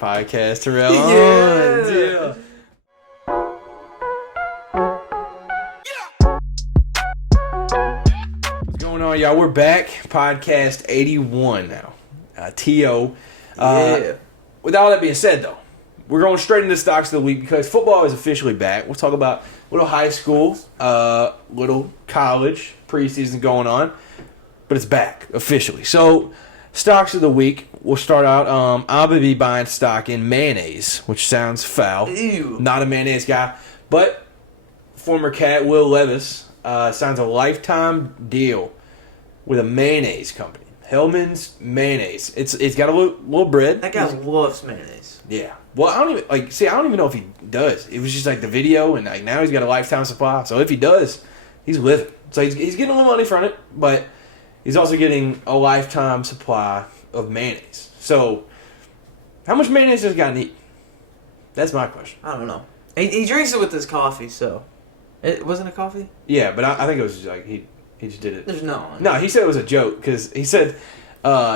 Podcast Terrell. Yeah. What's going on, y'all? We're back. Podcast 81 now. T.O. Yeah. With all that being said, though, we're going straight into stocks of the week because football is officially back. We'll talk about little high school, little college preseason going on, but it's back officially. So, stocks of the week. We'll start out. I'm going to be buying stock in mayonnaise, which sounds foul. Ew. Not a mayonnaise guy, but former cat Will Levis signs a lifetime deal with a mayonnaise company. Hellman's Mayonnaise. It's got a little bread. That guy loves mayonnaise. Yeah. Well, I don't even know if he does. It was just like the video, and like now he's got a lifetime supply. So if he does, he's living. So he's getting a little money from it, but he's also getting a lifetime supply of mayonnaise. So how much mayonnaise does this guy need? That's my question. I don't know. He drinks it with his coffee, so it wasn't a coffee. Yeah, but I think it was just like he just did it. There's no. No, he said it was a joke because he said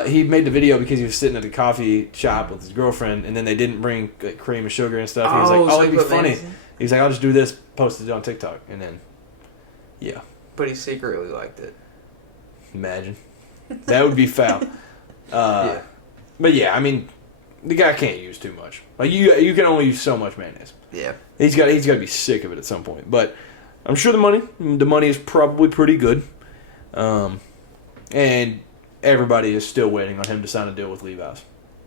he made the video because he was sitting at a coffee shop with his girlfriend, and then they didn't bring like, cream and sugar and stuff. He was like, so it'd be put funny. mayonnaise in? He was like, I'll just do this, post it on TikTok, and then, yeah. But he secretly liked it. Imagine. That would be foul. Yeah. But yeah, I mean, the guy can't use too much. Like you can only use so much mayonnaise. Yeah. He's got to be sick of it at some point. But I'm sure the money is probably pretty good. And everybody is still waiting on him to sign a deal with Levi's.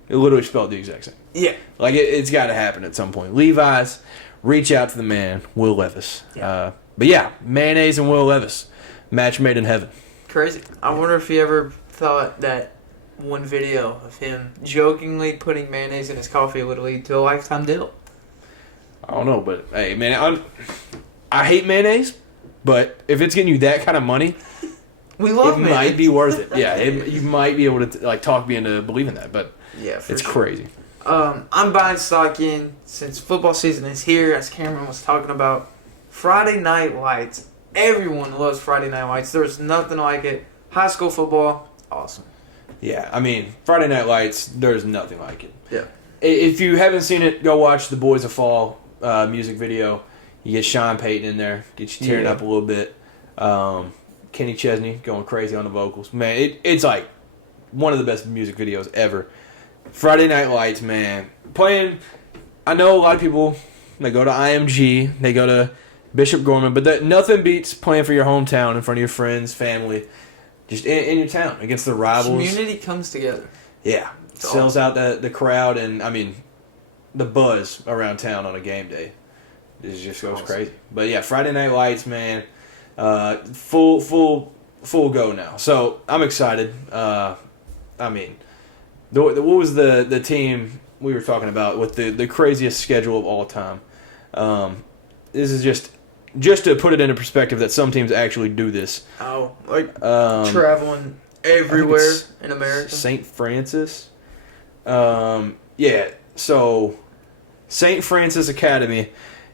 It literally spelled the exact same. Yeah. Like it's got to happen at some point. Levi's, reach out to the man, Will Levis. Yeah. But yeah, mayonnaise and Will Levis, match made in heaven. Crazy. I wonder if he ever thought that one video of him jokingly putting mayonnaise in his coffee would lead to a lifetime deal. I don't know, but hey, man, I hate mayonnaise, but if it's getting you that kind of money, We love it mayonnaise. might be worth it. Yeah, you might be able to like talk me into believing that, but Yeah, for it's sure. crazy. I'm buying stock in since football season is here, as Cameron was talking about. Friday Night Lights. Everyone loves Friday Night Lights. There's nothing like it. High school football, awesome. Yeah, I mean, Friday Night Lights, there's nothing like it. Yeah. If you haven't seen it, go watch the Boys of Fall music video. You get Sean Payton in there, get you tearing Yeah. up a little bit. Kenny Chesney going crazy on the vocals. Man, it's like one of the best music videos ever. Friday Night Lights, man. Playing, I know a lot of people, they go to IMG, they go to Bishop Gorman, but nothing beats playing for your hometown in front of your friends, family, just in your town against the rivals. Community comes together. Yeah. It's Sells out the crowd, and I mean, the buzz around town on a game day. It just goes crazy. But yeah, Friday Night Lights, man, full go now. So I'm excited. I mean, what was the team we were talking about with the craziest schedule of all time? This is just to put it into perspective that some teams actually do this. Oh, like traveling everywhere in America. St. Francis. Yeah, so St. Francis Academy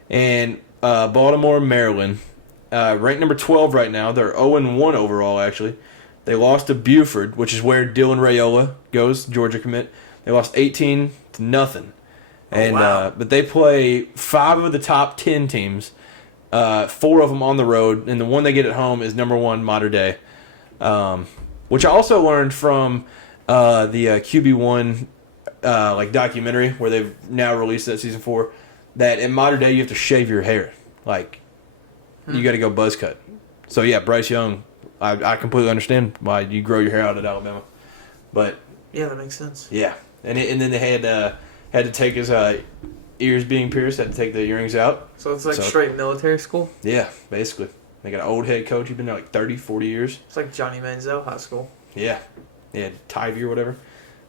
in Baltimore, Maryland. Ranked number 12 right now. They're 0-1 overall, actually. They lost to Buford, which is where Dylan Raiola goes, Georgia commit. They lost 18-0. And wow. But they play 5 of the top 10 teams, 4 of them on the road, and the one they get at home is number 1 Mater Dei, which I also learned from the QB1 like documentary where they've now released that season 4, that in Mater Dei you have to shave your hair, like you got to go buzz cut. So yeah, Bryce Young, I completely understand why you grow your hair out at Alabama, but Yeah, that makes sense. yeah, and then they had to take his ears being pierced, had to take the earrings out. So it's like straight military school? Yeah, basically. They got an old head coach. He's been there like 30, 40 years. It's like Johnny Manziel High School. Yeah. Yeah, Tyvee or whatever.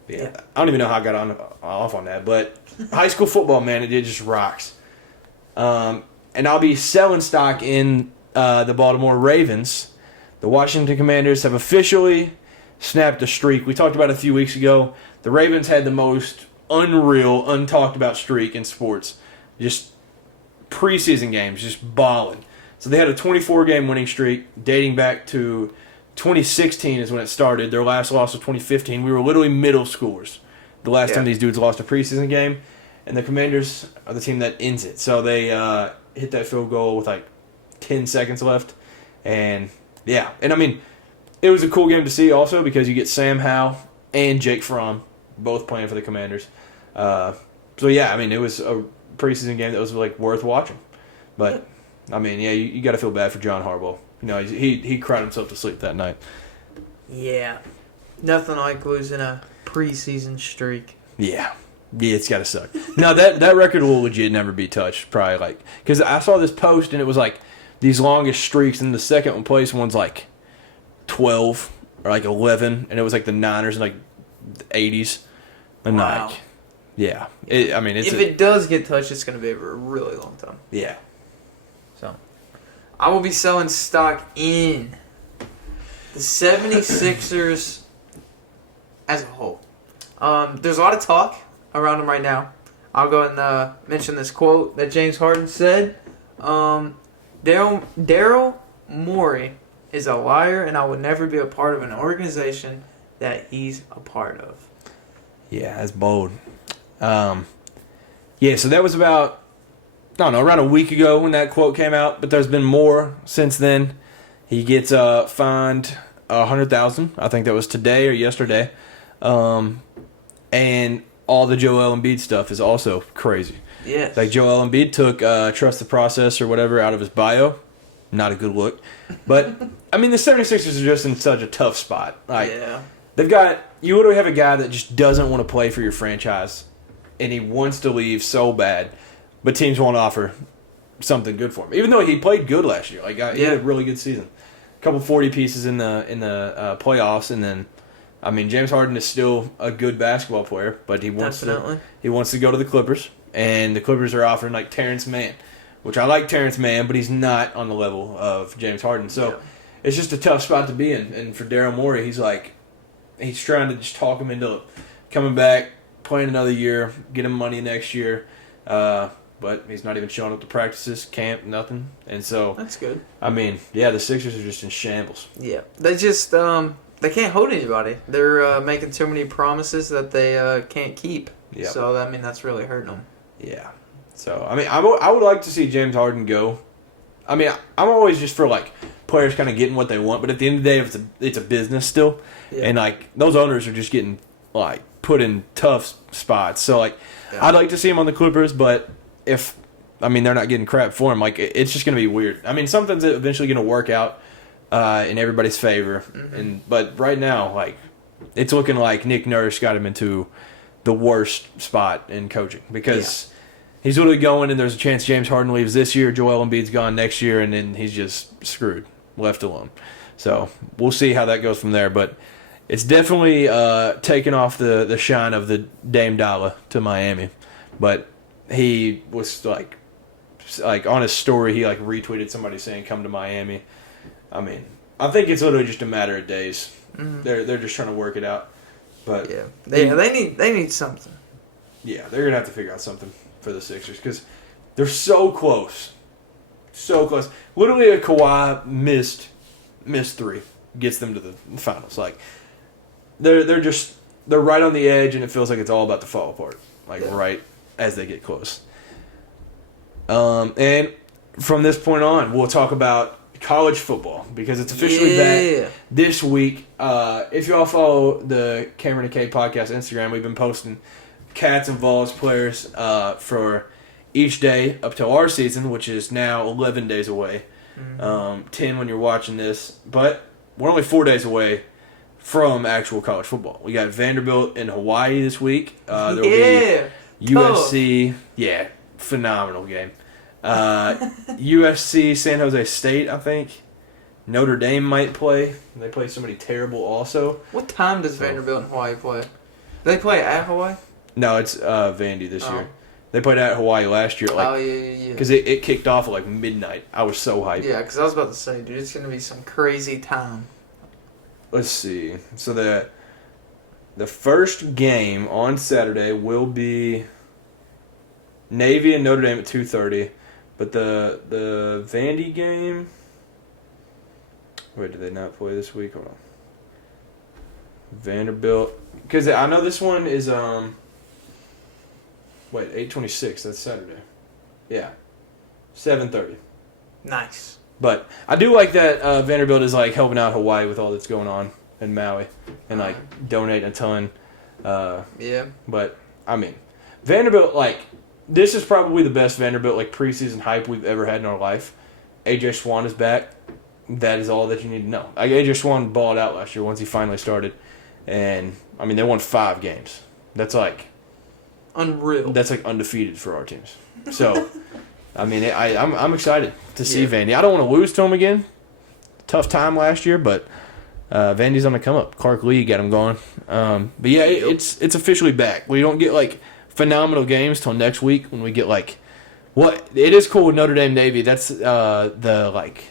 Yeah. Yeah. I don't even know how I got off on that, but high school football, man, it just rocks. And I'll be selling stock in the Baltimore Ravens. The Washington Commanders have officially snapped a streak. We talked about it a few weeks ago. The Ravens had the most unreal, untalked about streak in sports. Just preseason games, just balling. So they had a 24-game winning streak dating back to 2016 is when it started. Their last loss was 2015. We were literally middle schoolers the last time these dudes lost a preseason game, and the Commanders are the team that ends it. So they hit that field goal with like 10 seconds left, and I mean, it was a cool game to see also because you get Sam Howell and Jake Fromm both playing for the Commanders. So I mean, it was a preseason game that was like worth watching. But I mean, you got to feel bad for John Harbaugh. You know, he cried himself to sleep that night. Yeah, nothing like losing a preseason streak. Yeah, it's got to suck. Now that record will legit never be touched. Probably like because I saw this post and it was like these longest streaks, and the second place one's like 12 or like 11, and it was like the Niners in like the 80s. And wow. Like, if it does get touched, it's going to be over a really long time. Yeah. So, I will be selling stock in the 76ers as a whole. There's a lot of talk around them right now. I'll go and mention this quote that James Harden said. Daryl Morey is a liar, and I would never be a part of an organization that he's a part of. Yeah, that's bold. So that was about, I don't know, around a week ago when that quote came out, but there's been more since then. He gets fined $100,000. I think that was today or yesterday. And all the Joel Embiid stuff is also crazy. Yes. Like Joel Embiid took trust the process or whatever out of his bio. Not a good look. But, I mean, the 76ers are just in such a tough spot. Like, they've got, you literally have a guy that just doesn't want to play for your franchise, and he wants to leave so bad, but teams won't offer something good for him. Even though he played good last year. Like, he had a really good season. A couple 40 pieces in the playoffs, and then, I mean, James Harden is still a good basketball player, but he wants to go to the Clippers, and the Clippers are offering, like, Terrence Mann, which I like Terrence Mann, but he's not on the level of James Harden. So it's just a tough spot to be in. And for Daryl Morey, he's trying to just talk him into coming back, playing another year, get him money next year. But he's not even showing up to practices, camp, nothing. And so that's good. I mean, the Sixers are just in shambles. Yeah. They just they can't hold anybody. They're making so many promises that they can't keep. Yeah. So I mean, that's really hurting them. Yeah. So, I mean, I would like to see James Harden go. I mean, I'm always just for, like, players kind of getting what they want, but at the end of the day, it's a business still. Yeah. And, like, those owners are just getting, like, put in tough spots. So, like, I'd like to see him on the Clippers, but they're not getting crap for him. Like, it's just going to be weird. I mean, something's eventually going to work out in everybody's favor. Mm-hmm. But right now, like, it's looking like Nick Nurse got him into the worst spot in coaching because he's literally going, and there's a chance James Harden leaves this year, Joel Embiid's gone next year, and then he's just screwed, left alone. So we'll see how that goes from there. But it's definitely taken off the shine of the Dame Dollar to Miami. But he was like on his story, he like retweeted somebody saying, "Come to Miami." I mean, I think it's literally just a matter of days. Mm-hmm. They're just trying to work it out. But they need something. Yeah, they're gonna have to figure out something for the Sixers because they're so close. So close. Literally a Kawhi missed three gets them to the finals. Like they're right on the edge, and it feels like it's all about to fall apart. Right as they get close. And from this point on, we'll talk about college football because it's officially back this week. If you all follow the Cameron and Cade podcast Instagram, we've been posting Cats and Vols players for each day up till our season, which is now 11 days away. Mm-hmm. 10 when you're watching this, but we're only 4 days away from actual college football. We got Vanderbilt in Hawaii this week. There'll be USC. Yeah, phenomenal game. USC, San Jose State, I think. Notre Dame might play. They play somebody terrible also. What time does Vanderbilt and Hawaii play? Do they play at Hawaii? No, it's Vandy this year. They played at Hawaii last year. Because it kicked off at midnight. I was so hyped. Yeah, because I was about to say, dude, it's going to be some crazy time. Let's see. So the first game on Saturday will be Navy and Notre Dame at 2:30. But the Vandy game... Wait, did they not play this week? Hold on. Vanderbilt. Because I know this one is 8:26. That's Saturday. Yeah, 7:30. Nice. But I do like that Vanderbilt is like helping out Hawaii with all that's going on in Maui and like donating a ton. Yeah. But I mean, Vanderbilt, like, this is probably the best Vanderbilt like preseason hype we've ever had in our life. AJ Swan is back. That is all that you need to know. Like, AJ Swan balled out last year once he finally started, and I mean they won 5 games. That's like unreal. That's like undefeated for our teams. So, I mean, I'm excited to see Vandy. I don't want to lose to him again. Tough time last year, but Vandy's on the come up. Clark Lee got him going. But yeah, it's officially back. We don't get like phenomenal games till next week when we get like what it is cool with Notre Dame Navy. That's the like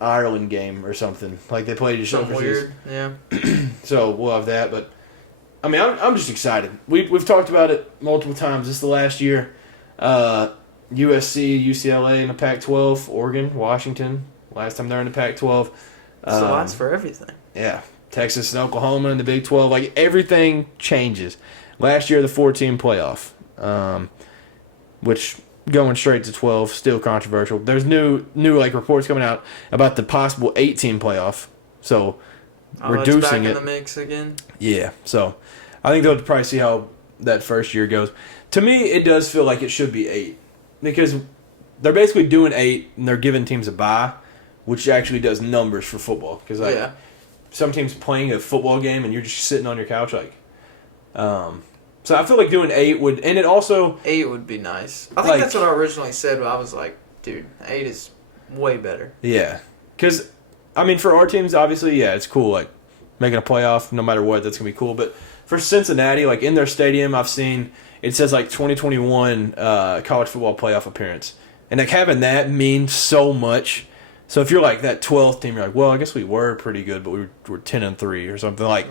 Ireland game or something. Like they played each other. Something weird. Yeah. So we'll have that, but I mean, I'm just excited. We've talked about it multiple times. This is the last year. USC, UCLA in the Pac-12, Oregon, Washington. Last time they're in the Pac-12. So lots for everything. Yeah. Texas and Oklahoma in the Big 12. Like, everything changes. Last year, the 4-team playoff, which going straight to 12, still controversial. There's new like reports coming out about the possible 8-team playoff. So, reducing that's back it. in the mix again. Yeah. So, I think they'll probably see how that first year goes. To me, it does feel like it should be 8 because they're basically doing 8 and they're giving teams a bye, which actually does numbers for football. Because like some teams playing a football game and you're just sitting on your couch like. So I feel like doing 8 would, and it also 8 would be nice. I think that's what I originally said. But I was like, dude, 8 is way better. Yeah, because I mean for our teams, obviously, yeah, it's cool. Like making a playoff, no matter what, that's gonna be cool. But for Cincinnati, like in their stadium, I've seen it says like 2021 college football playoff appearance, and like having that means so much. So if you're like that 12th team, you're like, well, I guess we were pretty good, but we were 10-3 or something. Like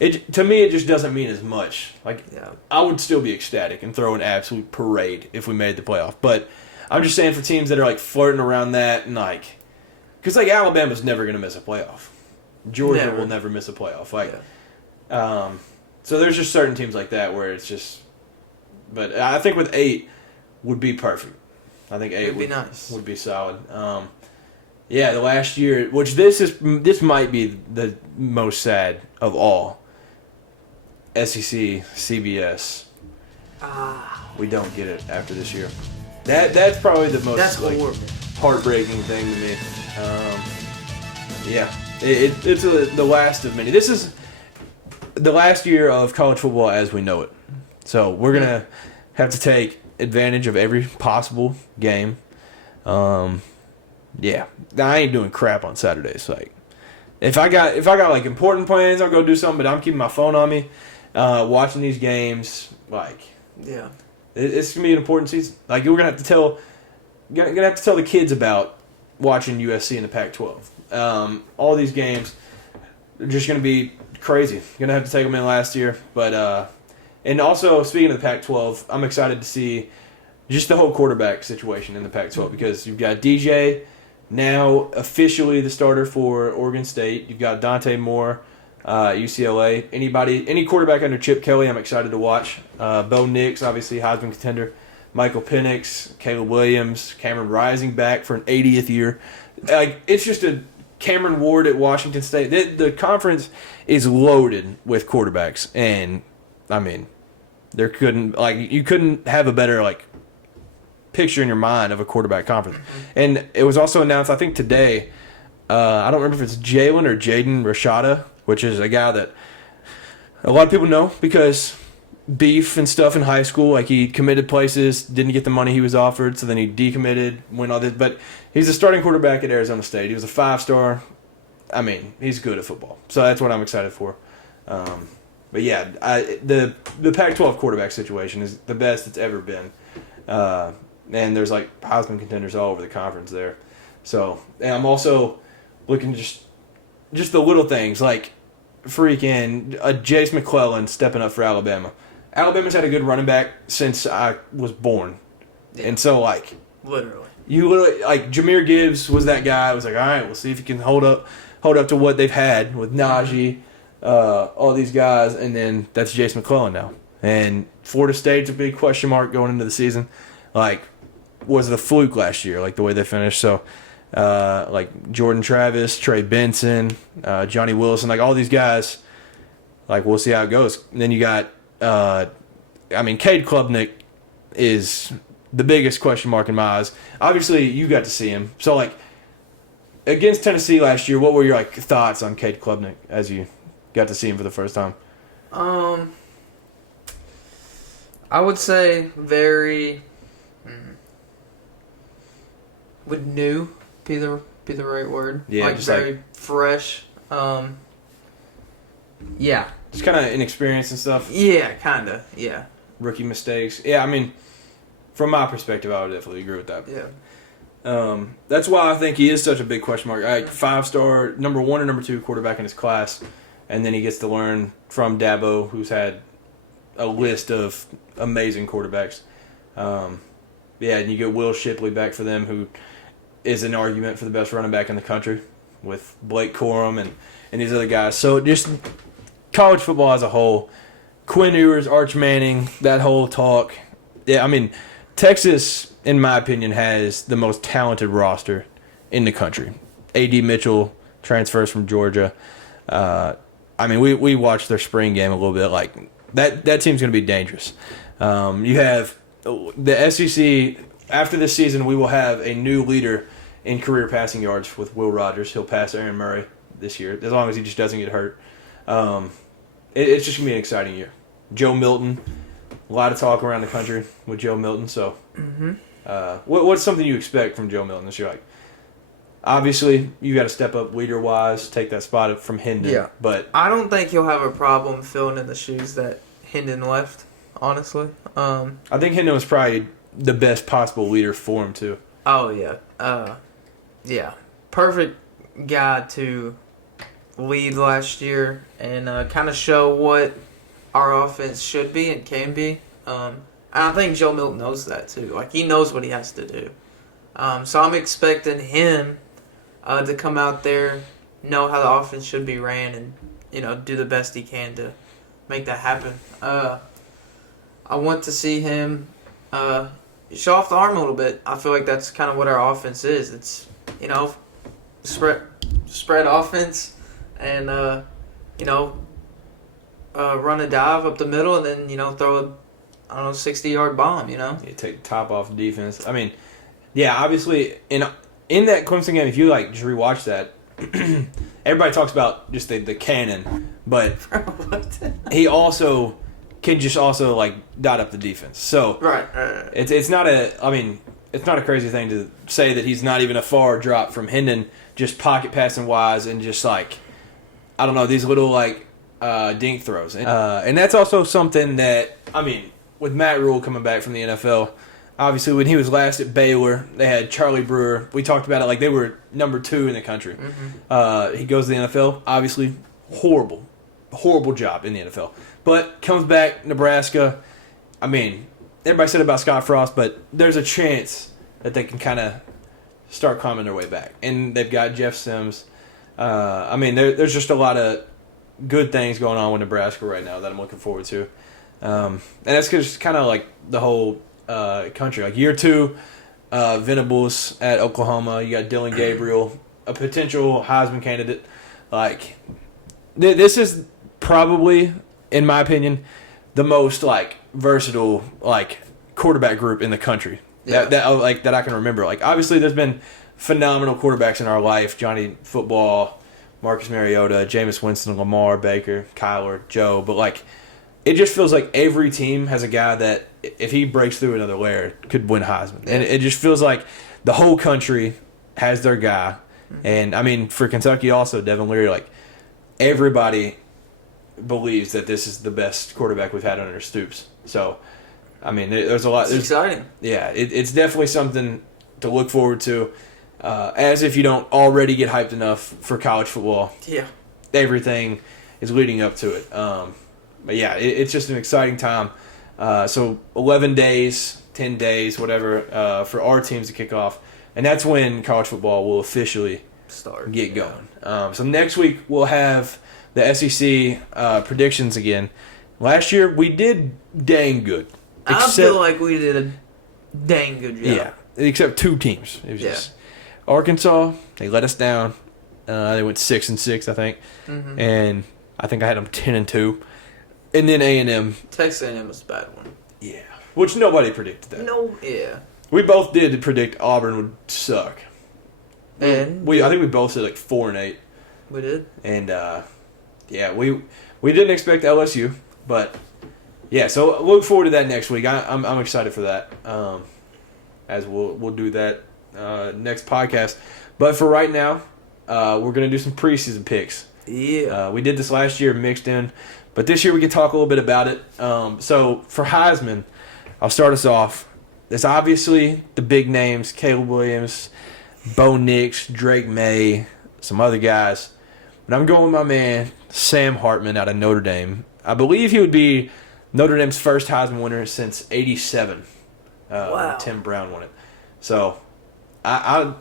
it to me, it just doesn't mean as much. Like I would still be ecstatic and throw an absolute parade if we made the playoff. But I'm just saying for teams that are like flirting around that and like, because like Alabama's never gonna miss a playoff, Georgia will never miss a playoff. Like, so there's just certain teams like that where it's just. But I think with 8 would be perfect. I think 8 would be nice. Would be solid. Yeah, the last year, which this might be the most sad of all. SEC, CBS. We don't get it after this year. That's probably the most heartbreaking thing to me. Yeah, it's the last of many. This is the last year of college football as we know it. So we're gonna have to take advantage of every possible game. Yeah, I ain't doing crap on Saturdays. Like, if I got like important plans, I'll go do something. But I'm keeping my phone on me, watching these games. Like, it's gonna be an important season. Like, we're gonna have to tell the kids about watching USC in the Pac-12. All these games are just gonna be crazy. Gonna have to take them in last year, but and also speaking of the Pac-12, I'm excited to see just the whole quarterback situation in the Pac-12 because you've got DJ. Now officially the starter for Oregon State. You've got Dante Moore, UCLA. Any quarterback under Chip Kelly, I'm excited to watch. Bo Nix, obviously Heisman contender. Michael Penix, Caleb Williams, Cameron Rising back for an 80th year. Like, it's just a Cameron Ward at Washington State. The conference is loaded with quarterbacks, and I mean, you couldn't have a better picture in your mind of a quarterback conference. And it was also announced, I think today, I don't remember if it's Jalen or Jaden Rashada, which is a guy that a lot of people know because beef and stuff in high school. Like, he committed places, didn't get the money he was offered, so then he decommitted, went all this. But he's a starting quarterback at Arizona State. He was a 5-star. I mean, he's good at football. So that's what I'm excited for. But yeah, the Pac-12 quarterback situation is the best it's ever been. And there's Heisman contenders all over the conference there. So, and I'm also looking just the little things like freaking Jace McClellan stepping up for Alabama. Alabama's had a good running back since I was born. Yeah. And so literally Jahmyr Gibbs was that guy. I was like, all right, we'll see if he can hold up to what they've had with Najee. all these guys, and then that's Jace McClellan now. And Florida State's a big question mark going into the season. Like, was it a fluke last year, like the way they finished? So, like Jordan Travis, Trey Benson, Johnny Wilson, like all these guys, like we'll see how it goes. And then you got, Cade Klubnik is the biggest question mark in my eyes. Obviously, you got to see him. So, like, against Tennessee last year, what were your thoughts on Cade Klubnik as you got to see him for the first time? I would say very. Would new be the right word? Yeah, like just very fresh. Yeah. Just kind of inexperienced and stuff. Yeah, kind of. Yeah. Rookie mistakes. Yeah, I mean, from my perspective, I would definitely agree with that. Yeah. That's why I think he is such a big question mark. 5-star, number 1 or number 2 quarterback in his class, and then he gets to learn from Dabo, who's had a list of amazing quarterbacks. And you get Will Shipley back for them, who is an argument for the best running back in the country, with Blake Corum and these other guys. So just college football as a whole, Quinn Ewers, Arch Manning, that whole talk. Yeah, I mean, Texas, in my opinion, has the most talented roster in the country. A.D. Mitchell transfers from Georgia. We watched their spring game a little bit. Like, that team's going to be dangerous. You have the SEC. After this season, we will have a new leader in career passing yards with Will Rogers. He'll pass Aaron Murray this year, as long as he just doesn't get hurt. It's just going to be an exciting year. Joe Milton, a lot of talk around the country with Joe Milton. So, what's something you expect from Joe Milton this year? Like, obviously, you got to step up leader-wise, take that spot from Hendon. Yeah. But I don't think he'll have a problem filling in the shoes that Hendon left, honestly. I think Hendon was probably the best possible leader for him, too. Oh, yeah. Yeah. Perfect guy to lead last year and kind of show what our offense should be and can be. And I think Joe Milton knows that, too. Like, he knows what he has to do. So I'm expecting him to come out there, know how the offense should be ran, and, do the best he can to make that happen. I want to see him show off the arm a little bit. I feel like that's kind of what our offense is. It's, spread offense and, run a dive up the middle and then, throw a, 60-yard bomb, You take the top off the defense. I mean, yeah, obviously, in that Clemson game, if you, just rewatch that, everybody talks about just the cannon, but he also can just dot up the defense. So right. It's not a crazy thing to say that he's not even a far drop from Hendon, just pocket passing wise and just these little dink throws. And that's also something that, with Matt Rule coming back from the NFL, obviously when he was last at Baylor, they had Charlie Brewer. We talked about it like they were number 2 in the country. Mm-hmm. He goes to the NFL, obviously horrible job in the NFL. But comes back, Nebraska. Everybody said about Scott Frost, but there's a chance that they can kind of start climbing their way back. And they've got Jeff Sims. There's just a lot of good things going on with Nebraska right now that I'm looking forward to. And that's just kind of the whole country. Year 2, Venables at Oklahoma. You got Dylan Gabriel, a potential Heisman candidate. This is probably, in my opinion, the most versatile quarterback group in the country that I can remember. Obviously, there's been phenomenal quarterbacks in our life: Johnny Football, Marcus Mariota, Jameis Winston, Lamar, Baker, Kyler, Joe. But it just feels like every team has a guy that, if he breaks through another layer, could win Heisman. And it just feels like the whole country has their guy. And, for Kentucky also, Devin Leary, everybody believes that this is the best quarterback we've had under Stoops. So, there's a lot. It's exciting. Yeah, it's definitely something to look forward to. As if you don't already get hyped enough for college football. Yeah. Everything is leading up to it. But yeah, it's just an exciting time. So 11 days, 10 days, whatever, for our teams to kick off. And that's when college football will officially start get going. So next week we'll have the SEC predictions again. Last year we did dang good. I feel like we did a dang good job. Yeah, except 2 teams. It was just Arkansas. They let us down. They went 6-6, I think, and I think I had them 10-2, and then A&M. Texas A&M was a bad one. Yeah, which nobody predicted that. No, yeah. We both did predict Auburn would suck. And I think we both said like 4-8. We did. And we didn't expect LSU, but yeah. So look forward to that next week. I'm excited for that. As we'll do that next podcast. But for right now, we're gonna do some preseason picks. Yeah. We did this last year, mixed in, but this year we can talk a little bit about it. So for Heisman, I'll start us off. There's obviously the big names: Caleb Williams, Bo Nix, Drake May, some other guys. But I'm going with my man, Sam Hartman out of Notre Dame. I believe he would be Notre Dame's first Heisman winner since '87. Wow. When Tim Brown won it. So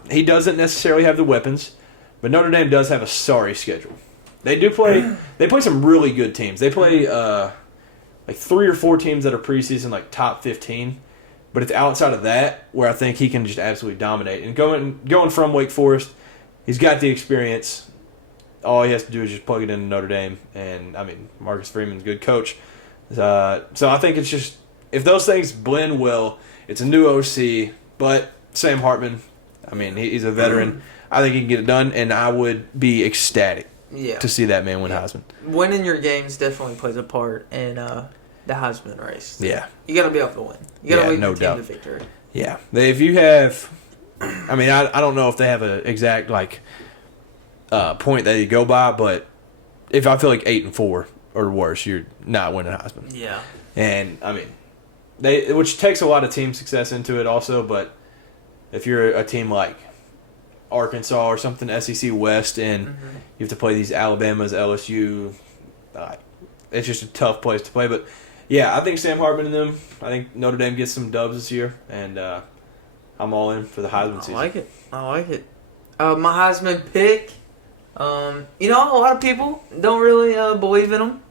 he doesn't necessarily have the weapons, but Notre Dame does have a sorry schedule. They play some really good teams. They play like 3 or 4 teams that are preseason like top 15. But it's outside of that where I think he can just absolutely dominate. And going from Wake Forest, he's got the experience. All he has to do is just plug it into Notre Dame. And, I mean, Marcus Freeman's a good coach. So I think it's just, if those things blend well, it's a new OC. But Sam Hartman, I mean, he's a veteran. I think he can get it done. And I would be ecstatic to see that man win Heisman. Winning your games definitely plays a part in the Heisman race. Yeah. You got to be able to win. You got to lead no the team doubt. to victory. Yeah. If you have, I mean, I don't know if they have an exact, like, point that you go by, but if I feel like 8-4 or worse, you're not winning Heisman. Yeah. And, I mean, which takes a lot of team success into it also, but if you're a team like Arkansas or something, SEC West, and you have to play these Alabamas, LSU, it's just a tough place to play, but yeah, I think Sam Hartman and them. I think Notre Dame gets some dubs this year, and I'm all in for the Heisman season. I like it. My Heisman pick, a lot of people don't really believe in him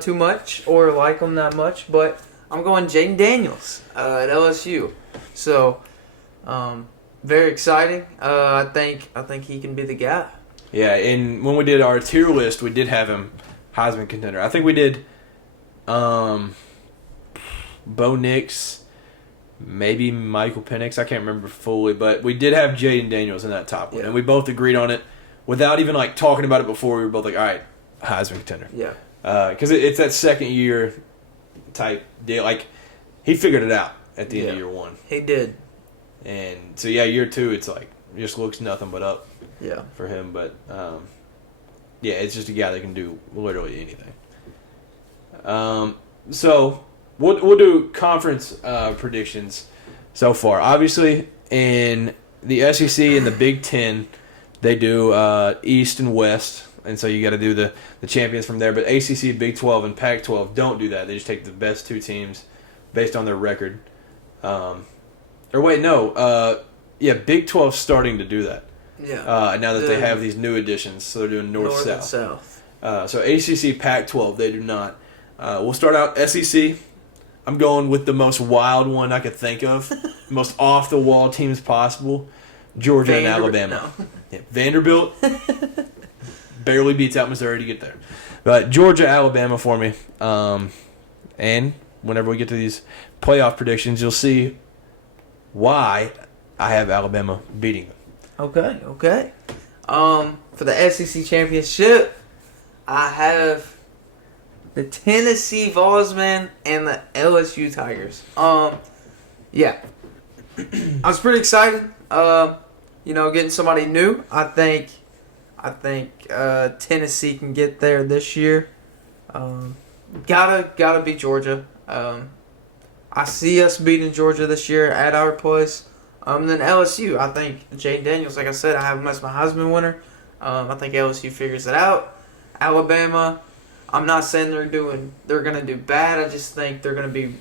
too much or like him that much, but I'm going Jaden Daniels at LSU. So, very exciting. I think he can be the guy. Yeah, and when we did our tier list, we did have him Heisman contender. I think we did Bo Nix, maybe Michael Penix. I can't remember fully, but we did have Jaden Daniels in that top one, and we both agreed on it without even like talking about it before. We were both like, all right, Heisman contender. Yeah. Because it's that second year type deal. Like, he figured it out at the end of year 1. He did. And so, yeah, year 2, it's like, it just looks nothing but up for him. But, yeah, it's just a guy that can do literally anything. So, we'll do conference predictions so far. Obviously, in the SEC and the Big Ten, they do East and West. And so you got to do the champions from there. But ACC, Big 12, and Pac-12 don't do that. They just take the best 2 teams based on their record. Big 12's starting to do that. Yeah. Now that they have these new additions, so they're doing North and South. So ACC, Pac-12, they do not. We'll start out SEC. I'm going with the most wild one I could think of, most off-the-wall teams possible, Georgia and Alabama. No. Yeah, Vanderbilt barely beats out Missouri to get there. But Georgia, Alabama for me. And whenever we get to these playoff predictions, you'll see why I have Alabama beating them. Okay. For the SEC championship, I have the Tennessee Vols and the LSU Tigers. Yeah. I was pretty excited. Getting somebody new. I think Tennessee can get there this year. Gotta beat Georgia. I see us beating Georgia this year at our place. Then LSU, I think Jaden Daniels, like I said, I have him as my Heisman winner. I think LSU figures it out. Alabama, I'm not saying they're gonna do bad. I just think they're gonna be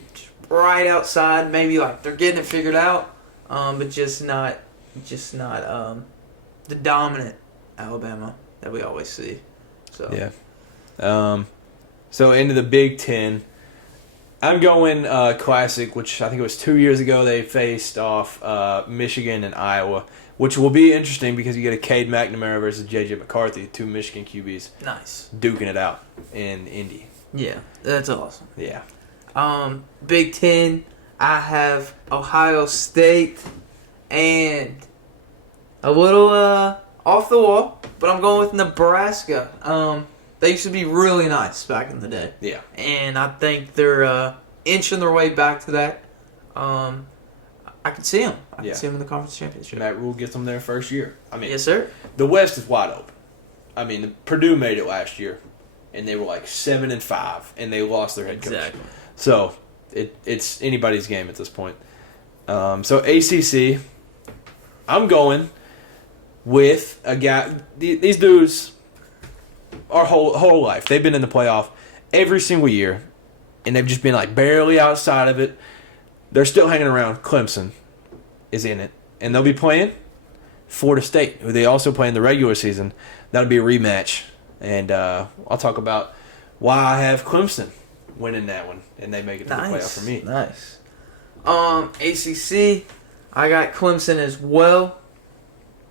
right outside. Maybe like they're getting it figured out, but just not the dominant Alabama that we always see. So yeah, So into the Big Ten. I'm going Classic, which I think it was 2 years ago. They faced off Michigan and Iowa, which will be interesting because you get a Cade McNamara versus J.J. McCarthy, 2 Michigan QBs. Nice. Duking it out in Indy. Yeah, that's awesome. Yeah. Big Ten, I have Ohio State and a little off the wall, but I'm going with Nebraska. They used to be really nice back in the day. Yeah. And I think they're inching their way back to that. I can see them. I can see them in the conference championship. Matt Rule gets them there first year. I mean, yes, sir. The West is wide open. I mean, Purdue made it last year, and they were like 7-5, and they lost their head coach. Exactly. So it's anybody's game at this point. So ACC, I'm going with a guy. These dudes, our whole life, they've been in the playoff every single year, and they've just been like barely outside of it. They're still hanging around. Clemson is in it, and they'll be playing Florida State, who they also play in the regular season. That'll be a rematch, and I'll talk about why I have Clemson winning that one, and they make it to the playoff for me. Nice. ACC, I got Clemson as well,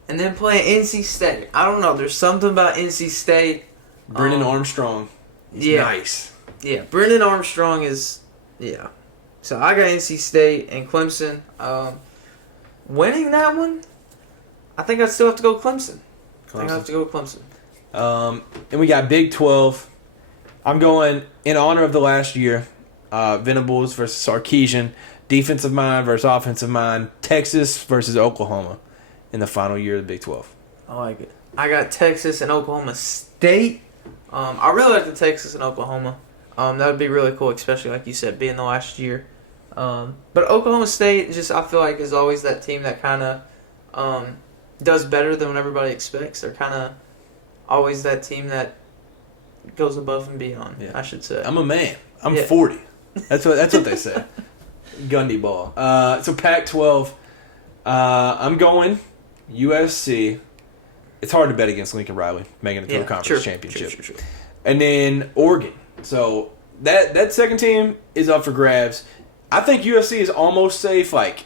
and then playing NC State. I don't know. There's something about NC State. Brennan Armstrong is nice. Yeah, Brennan Armstrong is, yeah. So I got NC State and Clemson. Winning that one, I think I'd still have to go Clemson. I think I have to go Clemson. And we got Big 12. I'm going in honor of the last year. Venables versus Sarkisian. Defensive mind versus offensive mind. Texas versus Oklahoma in the final year of the Big 12. I like it. I got Texas and Oklahoma State. I really like the Texas and Oklahoma. That would be really cool, especially like you said, being the last year. But Oklahoma State, just I feel like is always that team that kind of does better than what everybody expects. They're kind of always that team that goes above and beyond. Yeah. I should say. I'm a man. I'm 40. That's what they say. Gundy ball. So Pac-12. I'm going USC. It's hard to bet against Lincoln Riley making it to a conference championship. Sure. And then Oregon. So that second team is up for grabs. I think USC is almost safe. Like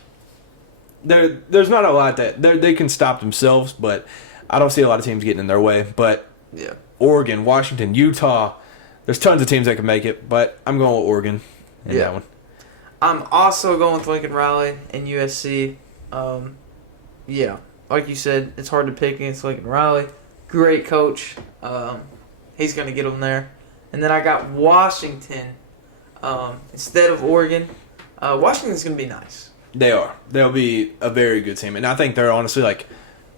there's not a lot that they can stop themselves, but I don't see a lot of teams getting in their way. But Oregon, Washington, Utah, there's tons of teams that can make it, but I'm going with Oregon in that one. I'm also going with Lincoln Riley and USC. Like you said, it's hard to pick against Lincoln Riley. Great coach. He's going to get them there. And then I got Washington instead of Oregon. Washington's going to be nice. They are. They'll be a very good team. And I think they're honestly like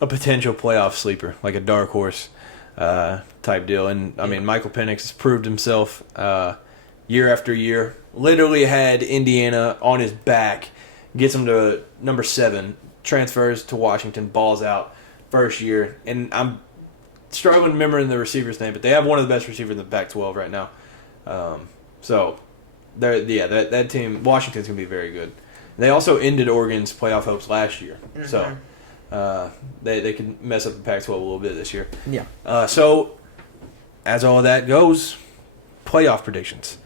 a potential playoff sleeper, like a dark horse type deal. And, I mean, Michael Penix has proved himself year after year. Literally had Indiana on his back, gets him to number 7, transfers to Washington, balls out first year. And I'm struggling remembering the receiver's name, but they have one of the best receivers in the Pac-12 right now. So, that team, Washington's going to be very good. They also ended Oregon's playoff hopes last year. Mm-hmm. So, they can mess up the Pac-12 a little bit this year. Yeah. So, as all of that goes, playoff predictions.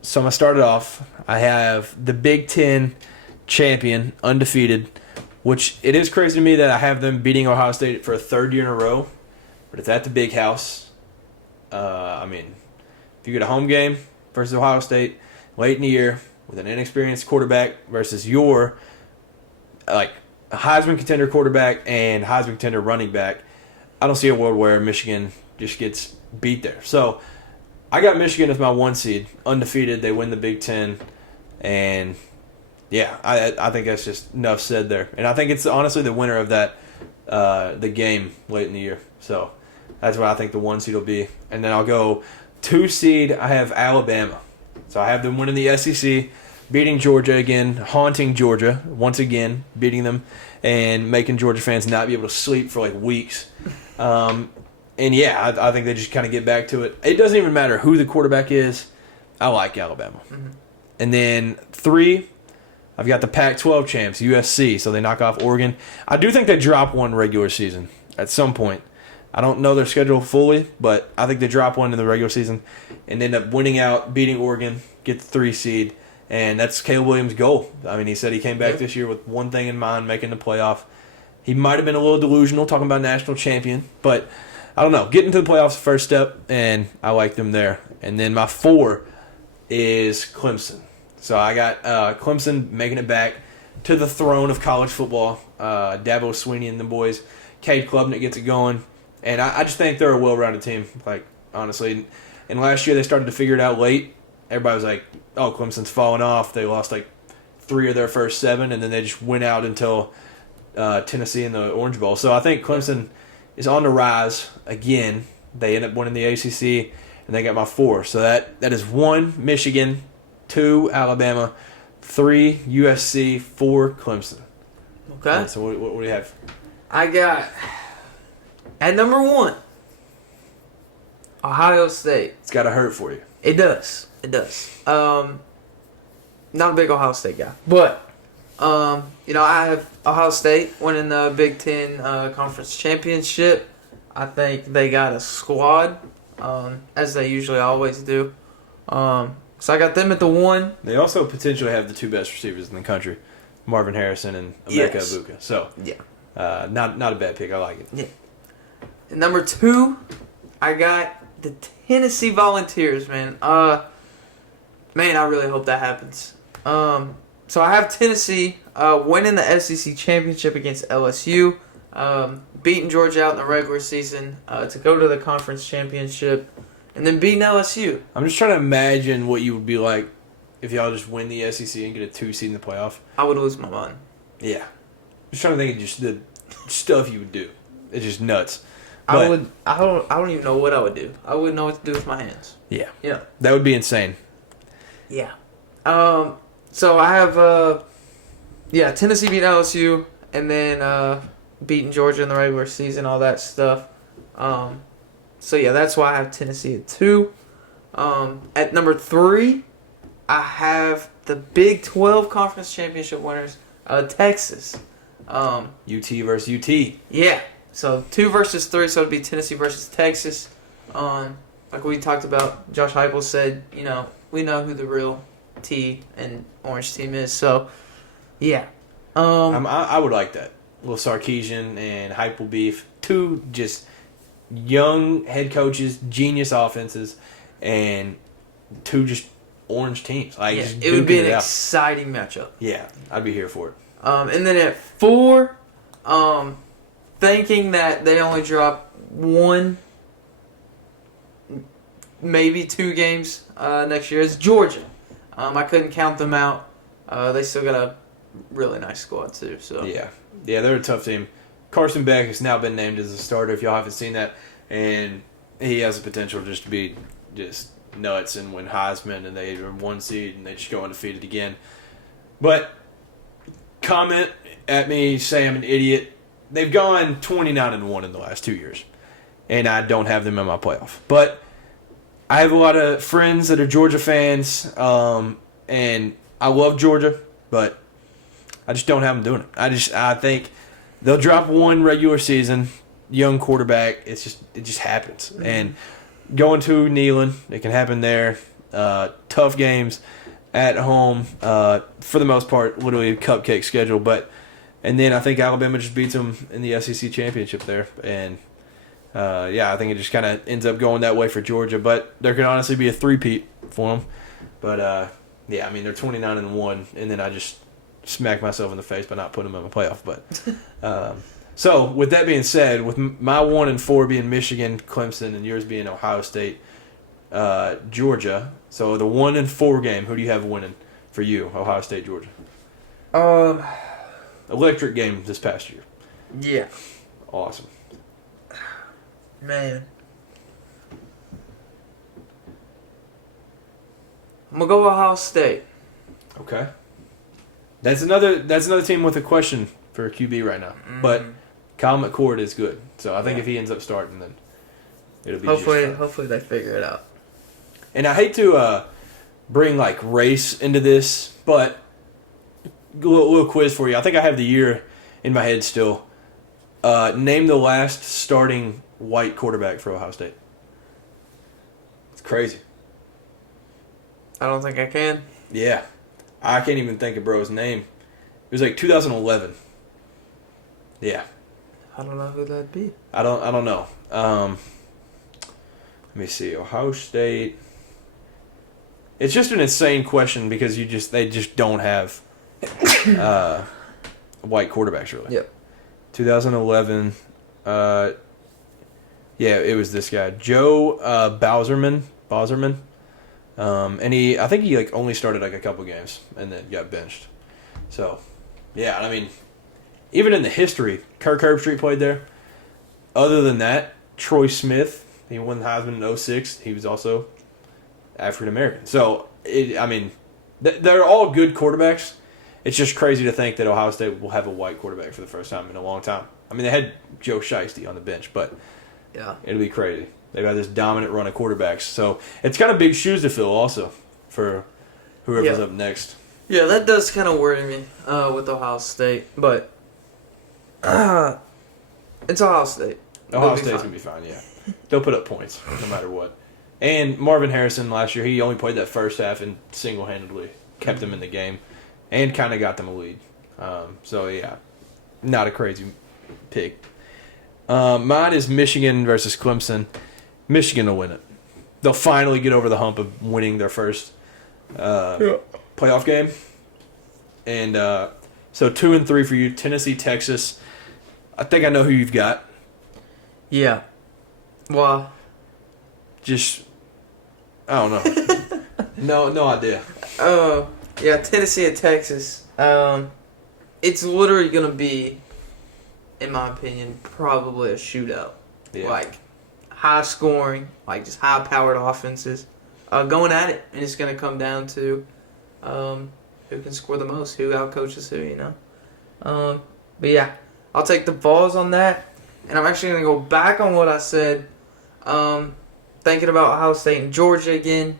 So I'm going to start it off. I have the Big Ten champion, undefeated, which it is crazy to me that I have them beating Ohio State for a third year in a row, but it's at the Big House. I mean, if you get a home game versus Ohio State late in the year with an inexperienced quarterback versus your like a Heisman contender quarterback and Heisman contender running back, I don't see a world where Michigan just gets beat there. So I got Michigan as my 1 seed, undefeated. They win the Big Ten, and I think that's just enough said there. And I think it's honestly the winner of that the game late in the year. So that's what I think the 1 seed will be. And then I'll go 2 seed. I have Alabama. So I have them winning the SEC, beating Georgia again, haunting Georgia once again, beating them, and making Georgia fans not be able to sleep for like weeks. And I think they just kind of get back to it. It doesn't even matter who the quarterback is. I like Alabama. Mm-hmm. And then 3, I've got the Pac-12 champs, USC, so they knock off Oregon. I do think they drop one regular season at some point. I don't know their schedule fully, but I think they drop one in the regular season and end up winning out, beating Oregon, get the 3 seed, and that's Caleb Williams' goal. I mean, he said he came back this year with one thing in mind, making the playoff. He might have been a little delusional talking about national champion, but I don't know. Getting to the playoffs the first step, and I like them there. And then my 4 is Clemson. So I got Clemson making it back to the throne of college football. Dabo Swinney and the boys. Cade Klubnik gets it going. And I just think they're a well-rounded team, like, honestly. And last year they started to figure it out late. Everybody was like, oh, Clemson's falling off. They lost like 3 of their first 7, and then they just went out until Tennessee in the Orange Bowl. So I think Clemson is on the rise again. They end up winning the ACC, and they got my 4. So that is 1, Michigan, 2, Alabama, 3, USC, 4, Clemson. Okay. Right, so what do you have? I got, at number 1, Ohio State. It's got to hurt for you. It does. It does. Not a big Ohio State guy. But, I have Ohio State winning the Big Ten Conference Championship. I think they got a squad, as they usually always do. So I got them at the 1. They also potentially have the 2 best receivers in the country, Marvin Harrison and Emeka Ibuka. So, yeah. Not a bad pick. I like it. Yeah. And number 2, I got the Tennessee Volunteers, man. Man, I really hope that happens. So I have Tennessee winning the SEC championship against LSU, beating Georgia out in the regular season to go to the conference championship, and then beating LSU. I'm just trying to imagine what you would be like if y'all just win the SEC and get a 2 seed in the playoff. I would lose my mind. Yeah. Just trying to think of just the stuff you would do. It's just nuts. But I don't even know what I would do. I wouldn't know what to do with my hands. Yeah. Yeah. That would be insane. Yeah. So I have Tennessee beat LSU, and then beating Georgia in the regular season, all that stuff. That's why I have Tennessee at 2. At number 3, I have the Big 12 Conference Championship winners, Texas. UT versus UT. Yeah. So 2 versus 3, so it'd be Tennessee versus Texas. Like we talked about, Josh Heupel said, we know who the real T and Orange team is. So, yeah. I would like that. A little Sarkisian and Heupel beef. 2 just young head coaches, genius offenses, and 2 just orange teams. Like, just it would be an out. exciting matchup. Yeah, I'd be here for it. And then at 4, thinking that they only drop 1, maybe 2 games next year is Georgia. I couldn't count them out. They still got a really nice squad too. So yeah, they're a tough team. Carson Beck has now been named as a starter. If y'all haven't seen that, and he has the potential just to be just nuts and win Heisman, and they are 1 seed and they just go undefeated again. But comment at me, say I'm an idiot. They've gone 29-1 in the last 2 years, and I don't have them in my playoff. But I have a lot of friends that are Georgia fans, and I love Georgia, but I just don't have them doing it. I think they'll drop 1 regular season, young quarterback. It just happens. Mm-hmm. And going to Neyland, it can happen there. Tough games at home, for the most part, literally a cupcake schedule. And then I think Alabama just beats them in the SEC championship there, and. I think it just kind of ends up going that way for Georgia, but there could honestly be a 3-peat for them. But they're 29-1, and then I just smack myself in the face by not putting them in my playoff. But so with that being said, with my 1 and 4 being Michigan, Clemson, and yours being Ohio State, Georgia. So the 1 and 4 game, who do you have winning for you? Ohio State, Georgia. Electric game this past year. Yeah. Awesome. Man. I'm going to go Ohio State. Okay. That's another team with a question for a QB right now. Mm-hmm. But Kyle McCord is good. So I think if he ends up starting, then it'll be hopefully they figure it out. And I hate to bring like race into this, but a little quiz for you. I think I have the year in my head still. Name the last starting white quarterback for Ohio State. It's crazy. I don't think I can. Yeah. I can't even think of bro's name. It was like 2011. Yeah. I don't know who that'd be. I don't know. Let me see. Ohio State. It's just an insane question because they just don't have white quarterbacks really. Yep. 2011. Yeah, it was this guy, Joe Bauserman. And I think he like only started like a couple games and then got benched. So, yeah, I mean, even in the history, Kirk Herbstreit played there. Other than that, Troy Smith, he won the Heisman in 2006. He was also African American. So, they're all good quarterbacks. It's just crazy to think that Ohio State will have a white quarterback for the first time in a long time. I mean, they had Joe Shiesty on the bench, but yeah, it'll be crazy. They've got this dominant run of quarterbacks. So, it's kind of big shoes to fill also for whoever's up next. Yeah, that does kind of worry me with Ohio State, but it's Ohio State. Ohio State's going to be fine, yeah. They'll put up points no matter what. And Marvin Harrison last year, he only played that first half and single-handedly kept them in the game and kind of got them a lead. So, yeah, not a crazy pick. Mine is Michigan versus Clemson. Michigan will win it. They'll finally get over the hump of winning their first playoff game. And so 2 and 3 for you. Tennessee, Texas. I think I know who you've got. Yeah. Well, just I don't know. no idea. Yeah, Tennessee and Texas. It's literally gonna be, in my opinion, probably a shootout. Yeah. Like high scoring, like just high powered offenses, going at it, and it's gonna come down to who can score the most, who outcoaches who, you know. But yeah, I'll take the Vols on that, and I'm actually gonna go back on what I said. Thinking about Ohio State and Georgia again,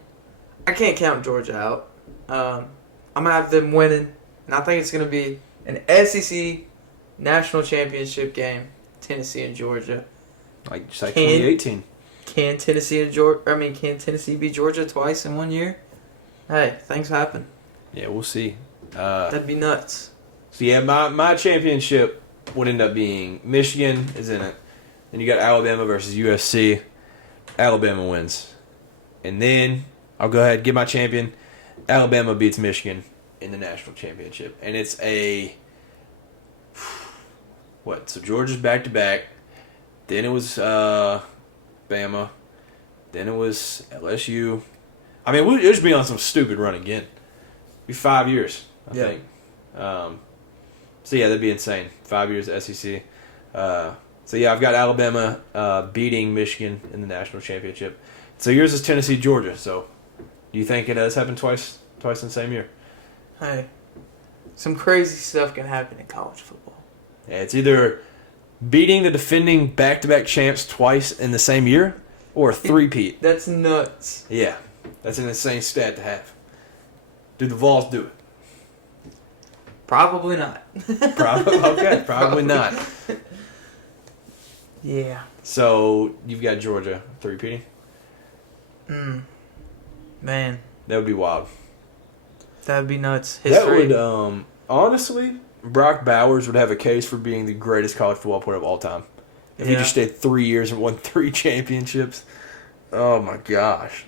I can't count Georgia out. I'm gonna have them winning, and I think it's gonna be an SEC national championship game, Tennessee and Georgia. Like 2018. Can Tennessee beat Georgia twice in 1 year? Hey, things happen. Yeah, we'll see. That'd be nuts. So yeah, my championship would end up being Michigan is in it. Then you got Alabama versus USC. Alabama wins. And then I'll go ahead and get my champion. Alabama beats Michigan in the national championship. And it's a what? So Georgia's back to back. Then it was Bama. Then it was LSU. I mean, we'll just be on some stupid run again. Be 5 years, I think. So yeah, that'd be insane. 5 years at SEC. So yeah, I've got Alabama beating Michigan in the national championship. So yours is Tennessee, Georgia. So do you think it has happened twice in the same year? Hey, some crazy stuff can happen in college football. Yeah, it's either beating the defending back-to-back champs twice in the same year or a three-peat. That's nuts. Yeah, that's an insane stat to have. Do the Vols do it? Probably not. Probably not. Yeah. So you've got Georgia three-peating? Man. That would be wild. That would be nuts. History. That would, honestly, Brock Bowers would have a case for being the greatest college football player of all time. If he just stayed 3 years and won 3 championships. Oh my gosh.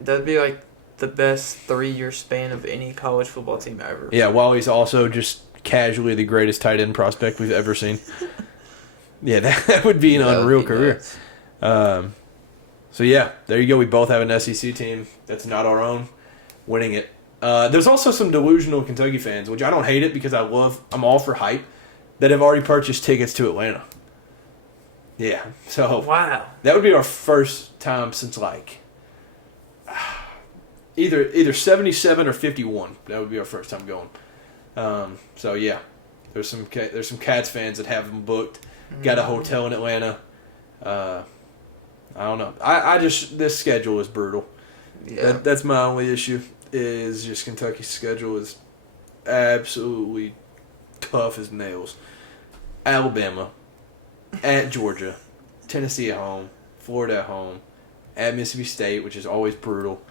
That'd be like the best 3-year span of any college football team ever. Yeah, while he's also just casually the greatest tight end prospect we've ever seen. Yeah, that would be an unreal career. So yeah, there you go. We both have an SEC team that's not our own winning it. There's also some delusional Kentucky fans, which I don't hate it because I'm all for hype, that have already purchased tickets to Atlanta. Yeah, so wow, that would be our first time since like either 77 or 51. That would be our first time going. So yeah, there's some Cats fans that have them booked. Got a hotel in Atlanta. I don't know. I just this schedule is brutal. Yeah, That's my only issue. Is just Kentucky's schedule is absolutely tough as nails. Alabama, at Georgia, Tennessee at home, Florida at home, at Mississippi State, which is always brutal.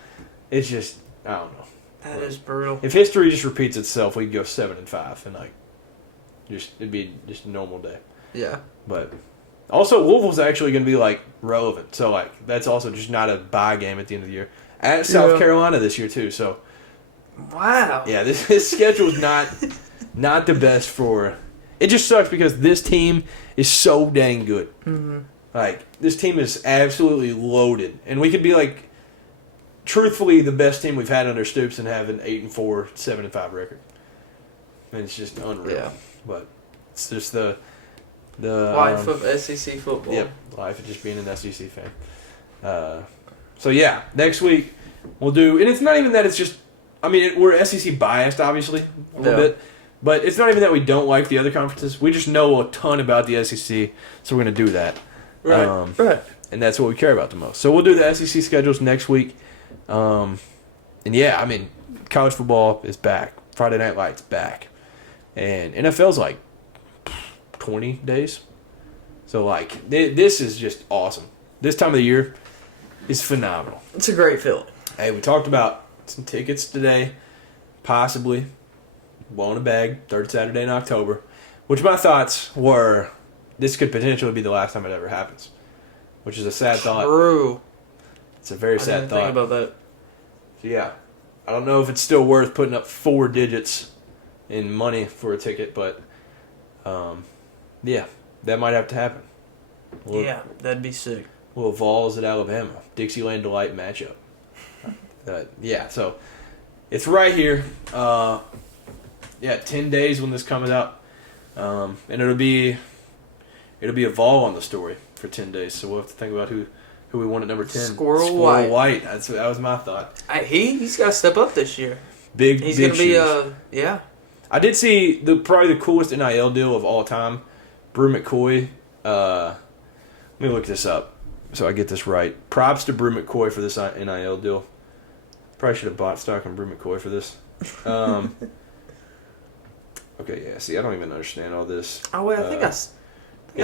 It's just, I don't know. That is brutal. If history just repeats itself, we'd go 7-5, and it'd be just a normal day. Yeah. But also, Louisville's actually going to be relevant. So that's also just not a bye game at the end of the year. At South Carolina this year too. So wow. yeah, this schedule is not the best for. It just sucks because this team is so dang good. Mm-hmm. This team is absolutely loaded, and we could be truthfully, the best team we've had under Stoops and have an 8-4, 7-5 record. And it's just unreal. Yeah. But it's just the life of SEC football. Yep, life of just being an SEC fan. So yeah, next week we'll do, and it's not even that it's just. I mean, we're SEC biased, obviously, a little bit, but it's not even that we don't like the other conferences. We just know a ton about the SEC, so we're going to do that. Right. Right. And that's what we care about the most. So we'll do the SEC schedules next week. And yeah, I mean, college football is back. Friday Night Lights back. And NFL's 20 days. So, this is just awesome. This time of the year is phenomenal. It's a great feeling. Hey, we talked about some tickets today, possibly blowing a bag, third Saturday in October, which my thoughts were this could potentially be the last time it ever happens, which is a sad thought. True. It's a very sad I didn't thought. think about that. So yeah, I don't know if it's still worth putting up 4 digits in money for a ticket, but yeah, that might have to happen. Yeah, that'd be sick. Little Vols at Alabama, Dixieland Delight matchup. Yeah, so it's right here. 10 days when this comes out, and it'll be a Vol on the story for 10 days. So we'll have to think about who we want at number 10. Squirrel White. That was my thought. He's got to step up this year. He's going to be yeah. I did see probably the coolest NIL deal of all time. Brew McCoy. Let me look this up so I get this right. Props to Brew McCoy for this NIL deal. Probably should have bought stock on Brew McCoy for this. Okay, yeah. See, I don't even understand all this. Oh wait, I think I've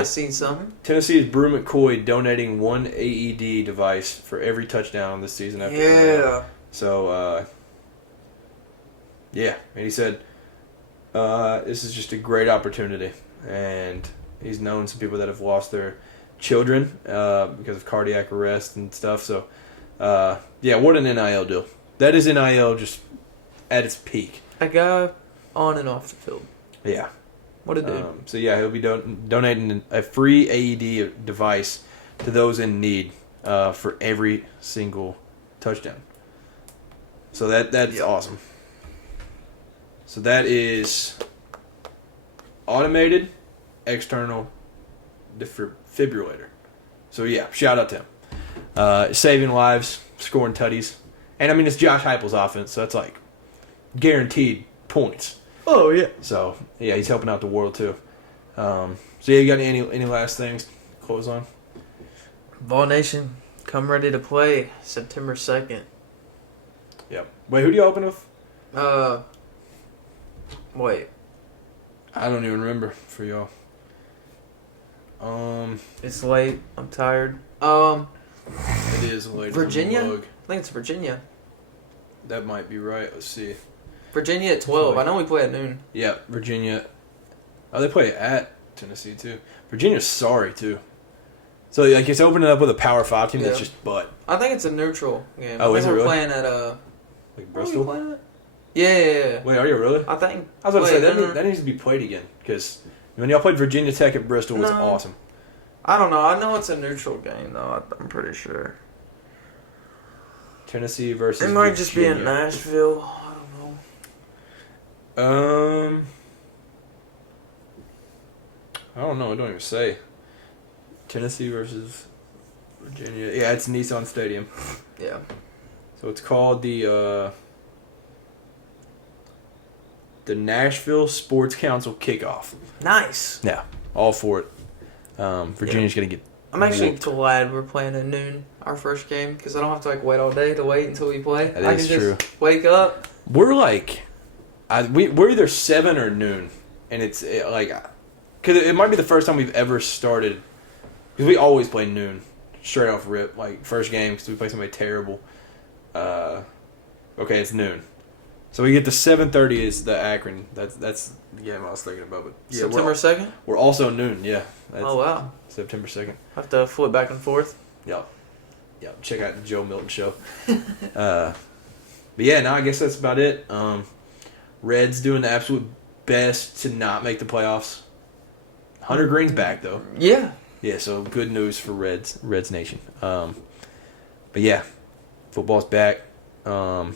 seen something. Tennessee's Brew McCoy donating 1 AED device for every touchdown this season. After So, yeah, and he said this is just a great opportunity, and he's known some people that have lost their children because of cardiac arrest and stuff. So, yeah, what an NIL deal. That is NIL just at its peak. A guy on and off the field. Yeah. What a dude. So, yeah, he'll be donating a free AED device to those in need for every single touchdown. So that's awesome. So that is automated external defibrillator. So, yeah, shout out to him. Saving lives, scoring tutties. And, I mean, it's Josh Heupel's offense, so that's guaranteed points. Oh, yeah. So, yeah, he's helping out the world, too. So, yeah, you got any last things to close on? Vol Nation, come ready to play September 2nd. Yep. Wait, who do you open with? Wait. I don't even remember for y'all. It's late. I'm tired. It is late. Virginia? I think it's Virginia. That might be right. Let's see. Virginia at 12. I know we play at noon. Yeah, Virginia. Oh, they play at Tennessee, too. Virginia's sorry, too. So, it's opening up with a Power 5 team that's just butt. I think it's a neutral game. Oh, is it really? We're playing at, Bristol? Where are we playing at? Yeah. Wait, are you really? I think. I was about to say, that needs to be played again. Because when y'all played Virginia Tech at Bristol, it was awesome. I don't know. I know it's a neutral game, though. I'm pretty sure. Tennessee versus It might Virginia. just be in Nashville. I don't know. I don't know. I don't even say. Tennessee versus Virginia. Yeah, it's Nissan Stadium. Yeah. So it's called the Nashville Sports Council Kickoff. Nice. Yeah, all for it. Virginia's gonna get. I'm actually glad we're playing at noon, our first game, because I don't have to wait all day to wait until we play. That is true. Just wake up. We're we're either 7 or noon, and it's because it might be the first time we've ever started Because we always play noon, straight off rip, like first game, because we play somebody terrible. Okay, it's noon. So we get to 7:30 is the Akron. That's the game I was thinking about. But yeah, September 2nd? We're also noon, yeah. That's Oh, wow. September 2nd. Have to flip back and forth. Yep. Check out the Joe Milton show. But yeah, no, I guess that's about it. Reds doing the absolute best to not make the playoffs. Hunter Green's back though. Yeah. Yeah, so good news for Reds Nation. But yeah, football's back. And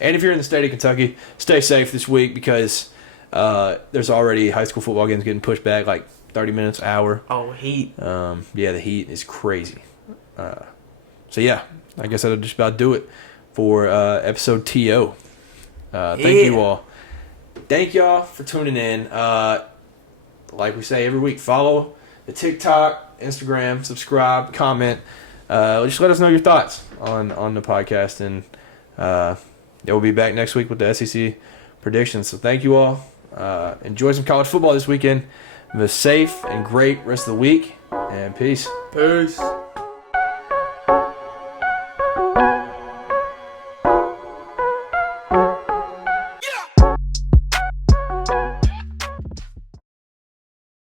if you're in the state of Kentucky, stay safe this week because there's already high school football games getting pushed back like 30 minutes, hour. Oh, heat. Yeah, the heat is crazy. So yeah, I guess that'll just about do it for episode TO. Thank you all. Thank y'all for tuning in. Like we say every week, follow the TikTok, Instagram, subscribe, comment. Just let us know your thoughts on the podcast, and we'll be back next week with the SEC predictions. So thank you all. Enjoy some college football this weekend. Have a safe and great rest of the week, and peace. Peace.